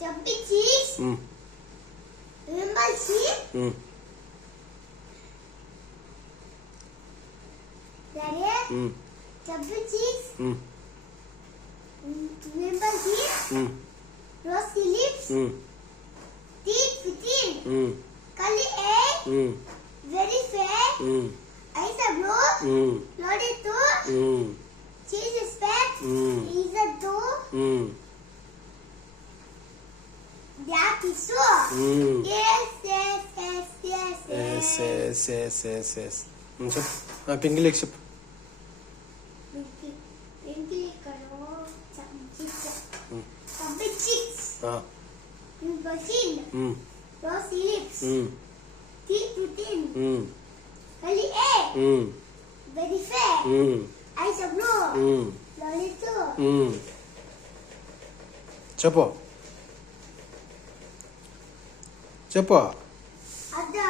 Chubby cheeks. Wimple sheep. Daddy. Chubby cheeks. Wimple sheep. Rosy lips. Teeth within. Curly hair. Very fair. Eyes are blue. Loaded too. Cheese is fat. Is a two. That is so. Yes. Pink leg చెప్పు. Chubby cheeks. Wimple chin. Rosy lips. Teeth within. Curly hair. Very fair. Eyes are blue. Loaded too. చెప్పు. Ada.